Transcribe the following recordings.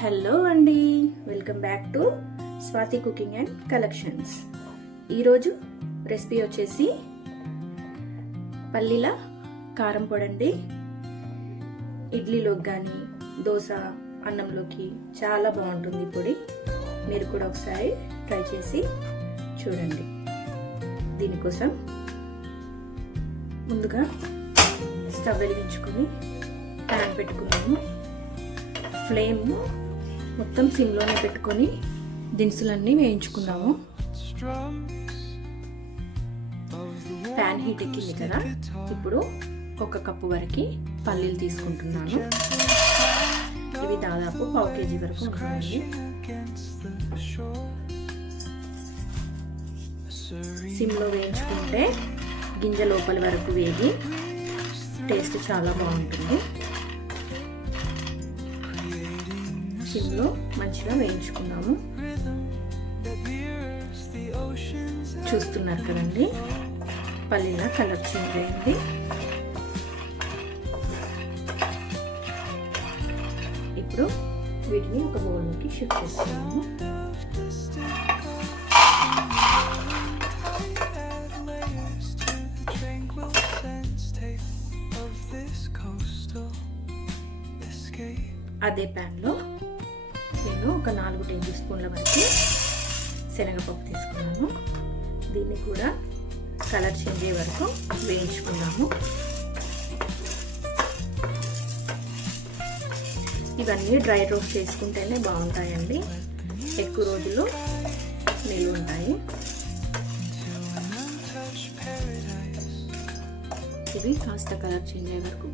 Hello అండి. Welcome back to Swathi cooking and collections ఈరోజు recipe వచ్చేసి పల్లీల కారం పొడండి. ఇడ్లీలోకి కానీ దోశ అన్నంలోకి చాలా బాగుంటుంది పొడి. మీరు కూడా ఒకసారి ట్రై చేసి చూడండి. దీనికోసం ముందుగా స్టవ్ వెలిగించుకొని ప్యాన్ పెట్టుకున్నాము. ఫ్లేమ్ మొత్తం సిమ్లోనే పెట్టుకొని దినుసులన్నీ వేయించుకున్నాము ప్యాన్ హీట్ ఎక్కింది కదా? ఇప్పుడు ఒక కప్పు వరకు పల్లీలు తీసుకుంటున్నాను. ఇవి దాదాపు పావు కేజీ వరకు ఉంటాయి సిమ్లో వేయించుకుంటే గింజ లోపల వరకు వేగి టేస్ట్ చాలా బాగుంటుంది. సిమ్లో మంచిగా వేయించుకున్నాము చూస్తున్నారు కదండి పల్లీల కలర్ చేంజ్ అయింది. ఇప్పుడు వీటిని ఒక బౌల్లోకి షిఫ్ట్ చేస్తున్నాము. అదే ప్యాన్లో టేబుల్ స్పూన్ల వరకు శనగపప్పు తీసుకున్నాము. దీన్ని కూడా కలర్ చేంజ్ అయ్యే వరకు వేయించుకున్నాము. ఇవన్నీ డ్రై రోస్ట్ చేసుకుంటేనే బాగుంటాయండి. ఎక్కువ రోజులు నిల్వ ఉంటాయి. ఇవి కాస్త కలర్ చేంజ్ అయ్యే వరకు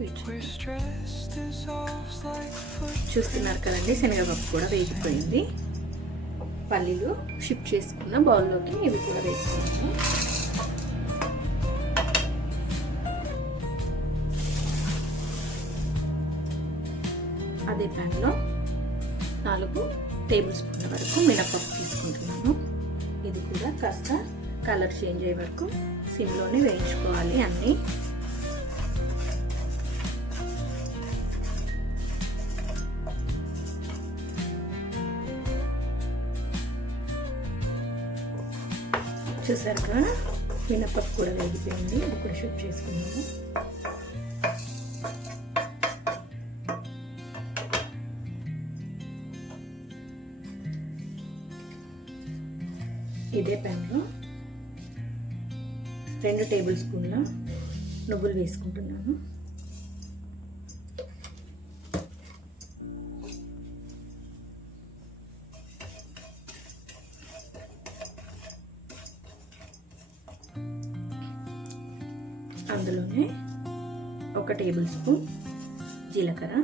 చూస్తున్నారు కదండి శనగపప్పు కూడా వేగిపోయింది. పల్లీలు షిఫ్ట్ చేసుకున్న బౌల్లోకి ఇవి కూడా వేసుకున్నాను అదే ప్యాన్లో నాలుగు టేబుల్ స్పూన్ల వరకు మినపప్పు తీసుకుంటున్నాను ఇది కూడా కాస్త కలర్ చేంజ్ అయ్యే వరకు సిమ్లోనే వేయించుకోవాలి అన్నీ. చూసారు కదా మినపప్పు కూడా వేగిపోయింది. అది కూడా షిఫ్ట్ చేసుకున్నాము. ఇదే ప్యాన్లో రెండు టేబుల్ స్పూన్ల నువ్వులు వేసుకుంటున్నాను. అందులోనే ఒక టేబుల్ స్పూన్ జీలకర్ర.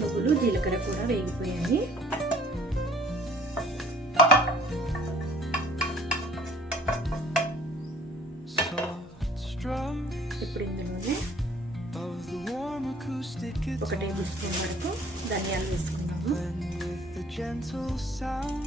నువ్వులు జీలకర్ర కూడా వేగిపోయాయి. ఒక టేబుల్ స్పూన్ వరకు ధనియాలు వేసుకున్నాము gentle sound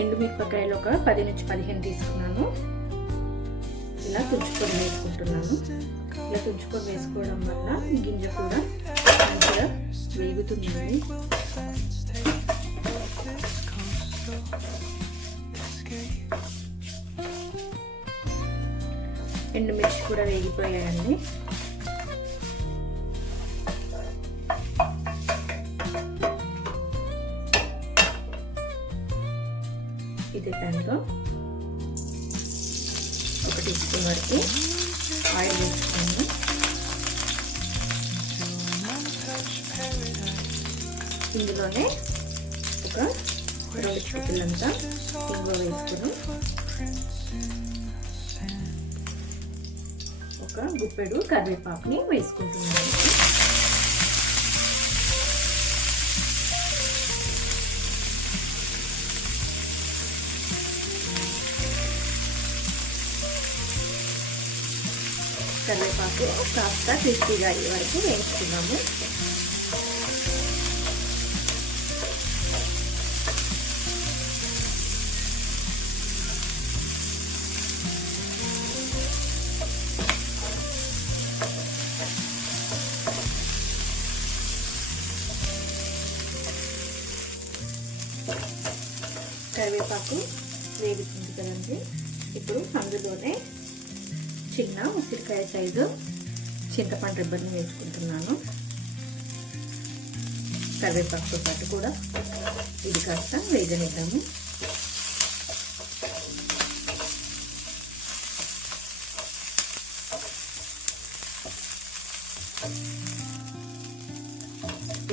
ఎండుమిరపకాయలు ఒక పది నుంచి పదిహేను తీసుకున్నాను. ఇలా తుంచుకొని వేసుకుంటున్నాను. ఇలా తుంచుకొని వేసుకోవడం వల్ల గింజ కూడా మంచిగా వేగుతుంది. ఎండుమిర్చి కూడా వేగిపోయాయండి. ఇదే ప్యాన్లో ఒక టీ స్పూన్ వరకు ఆయిల్ వేసుకున్నాను ఇందులోనే ఒక రెండు చుట్టలంతా ఇంగువ వేసుకుని ఒక గుప్పెడు కరివేపాకుని వేసుకుంటున్నాను. కరివేపాకు కాస్త క్రిస్పీగా అయ్యే వరకు వేసుకున్నాము. కరివేపాకు వేగుతుంది కదండి. ఇప్పుడు అందులోనే చిన్న ఉసిరికాయ సైజు చింతపండు రిబ్బర్ని వేసుకుంటున్నాను. కరివేపాకుతో పాటు కూడా ఇది కాస్త వేగనిద్దాము.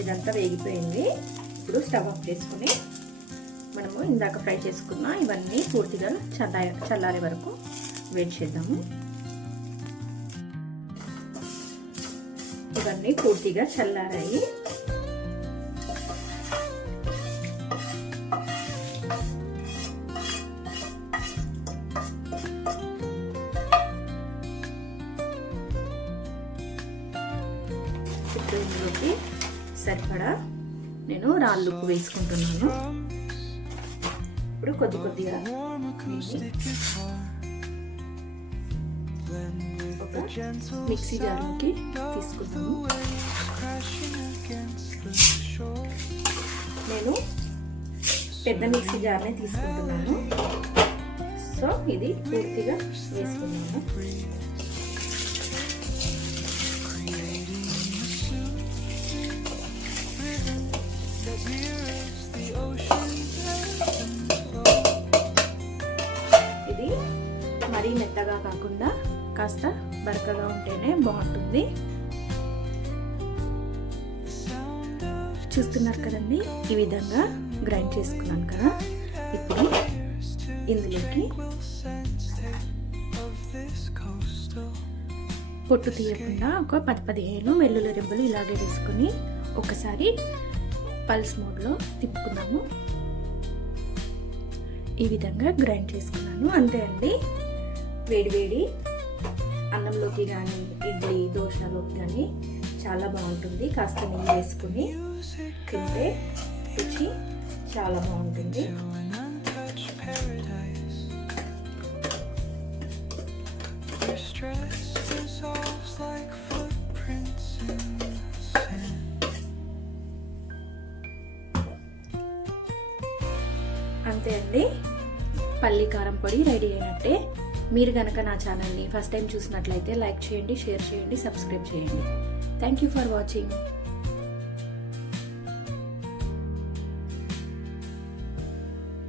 ఇదంతా వేగిపోయింది. ఇప్పుడు స్టవ్ ఆఫ్ చేసుకుని మనము ఇందాక ఫ్రై చేసుకున్న ఇవన్నీ పూర్తిగా చల్లా చల్లారే వరకు వెయిట్ చేద్దాము. ఇవన్నీ పూర్తిగా చల్లారాయి. ఇప్పుడు ఇందులోకి సరిపడా నేను రాళ్ళు ఉప్పు వేసుకుంటున్నాను. ఇప్పుడు కొద్ది కొద్దిగా ఒక మిక్సీ జార్లోకి తీసుకున్నాను నేను పెద్ద మిక్సీ జార్నే తీసుకుంటున్నాను సో ఇది పూర్తిగా వేసుకున్నాను కాస్త బరకగా ఉంటేనే బాగుంటుంది. చూస్తున్నారు కదండి? ఈ విధంగా గ్రైండ్ చేసుకున్నాను కదా. ఇప్పుడు ఇందులోకి పొట్టు తీయకుండా ఒక పది పదిహేను వెల్లుల్లి రెబ్బలు ఇలాగే వేసుకొని ఒకసారి పల్స్ మోడ్లో తిప్పుకున్నాము ఈ విధంగా గ్రైండ్ చేసుకున్నాను. అంతే అండి. వేడి వేడి అన్నంలోకి కానీ ఇడ్లీ దోశలోకి కానీ చాలా బాగుంటుంది. కాస్త నెయ్యి వేసుకుని తింటే రుచి చాలా బాగుంటుంది. అంతే అండి. పల్లికారం పొడి రెడీ అయినట్టే. మీరు కనుక నా ఛానల్ని ఫస్ట్ టైం చూసినట్లయితే లైక్ చేయండి షేర్ చేయండి సబ్స్క్రైబ్ చేయండి. Thank you for watching